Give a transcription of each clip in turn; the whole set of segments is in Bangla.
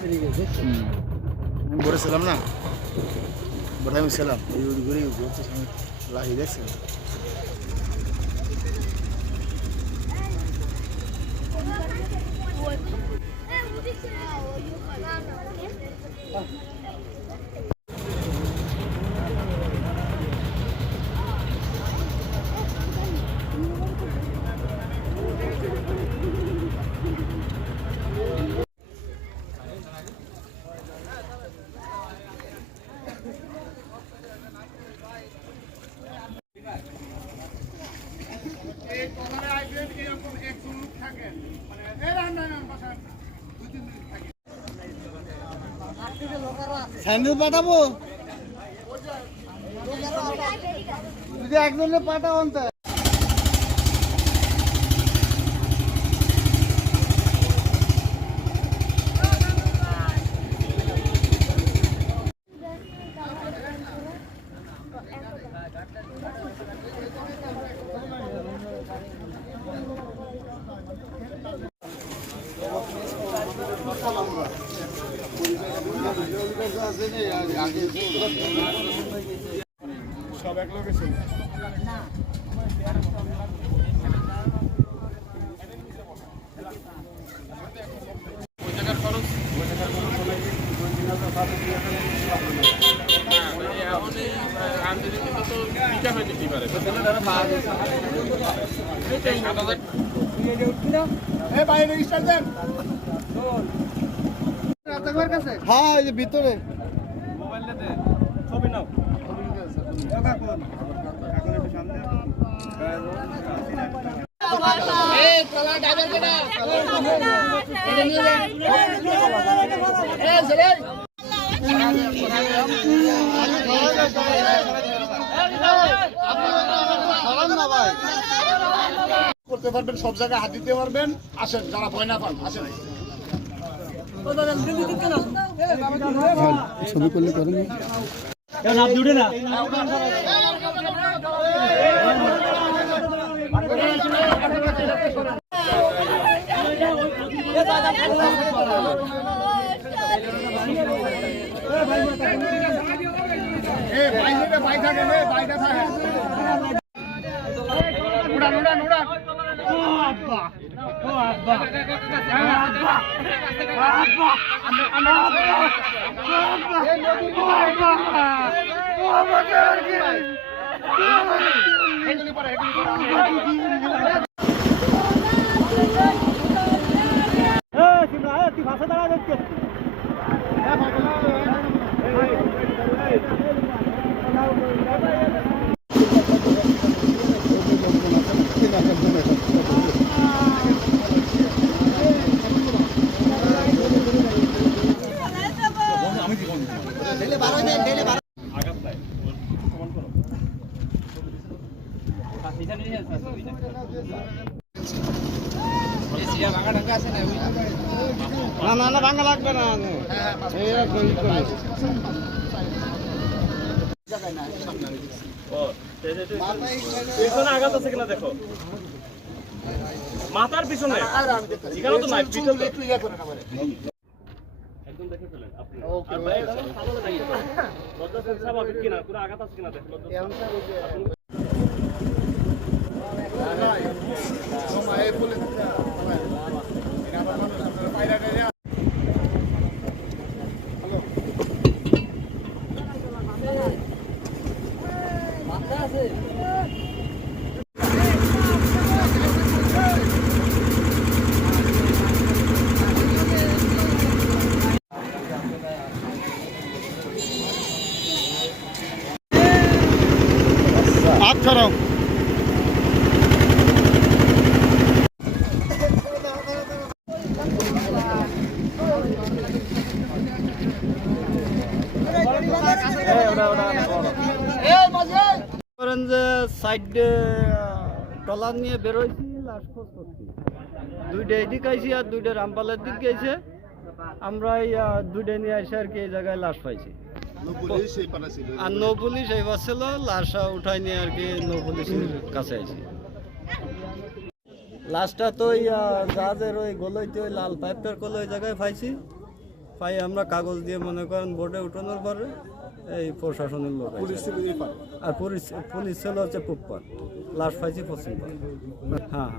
আমি বলেছিলাম না, বলে আমি ছিলাম এই ঘুরে লাহি দেখছেন। স্যান্ডেল পাঠাবো যদি একজনের পাঠাবো তো। সব এক লোকে ছিল না। হ্যাঁ এই যে ভিতরে ছবি নাও। করতে পারবেন, সব জায়গায় হাত দিতে পারবেন। আসেন যারা ভয় না পান আসেন। ছবি করলে করেন না জুড়ে না। না না ভাঙা লাগবে না। আঘাত আছে কিনা দেখো, মাথার পিছনে এখানে তো নাই, একদম দেখে ফেলেন আপনি। আর ভাই সামনে দাঁড়িয়ে লজ্জা সেন্স স্বাভাবিক কিনা, পুরো আঘাত আছে কিনা দেখো। आप करो করেন যে সাইডে টলার নিয়ে বেরোইছি, লাশ খোঁজ করছি। দুইটা এদিক আইছি আর দুইটা রামপালের দিক গেছে। আমরা দুইটা নিয়ে আসে আর কি এই জায়গায় লাশ পাইছি। আর নৌ পুলিশ এই ছিল, লাশ উঠাই নিয়ে আর কি নৌ পুলিশের কাছে আইছি। লাশটা তো জাহাজের ওই গলইতে ওই লাল পাইপটার কল ওই জায়গায় পাইছি। পাই আমরা কাগজ দিয়ে মনে করেন বোর্ডে উঠানোর পরে এই প্রশাসনের লোক আর পুলিশ ছিল হচ্ছে পুপ্পার, লাশ পাইছি পশ্চিম পাড়। হ্যাঁ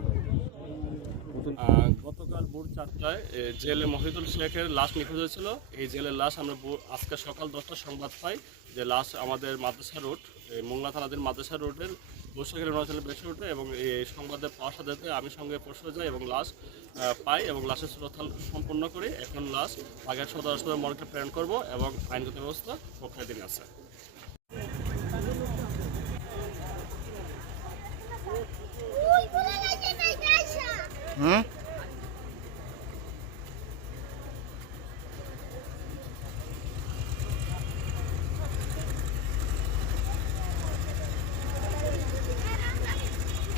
গতকাল ভোর 4টায় জেলে মহিদুল শেখের লাশ নিখোঁজ হয়েছিল। এই জেলের লাশ আমরা আজকে সকাল 10টার সংবাদ পাই যে লাশ আমাদের মাদ্রাসা রোড, মোংলা থানাধীন মাদ্রাসা রোডের বৈশাখের অঞ্চলে বেশি ওঠে এবং এই সংবাদে পাওয়ার সাথে সাথে আমি সঙ্গে পৌঁছে যাই এবং লাশ পাই এবং লাশের সুরক্ষা সম্পন্ন করি। এখন লাশ আগের সদর হাসপাতাল মর্গে প্রেরণ করব এবং আইনগত ব্যবস্থা প্রক্রিয়াধীন আছে। হুম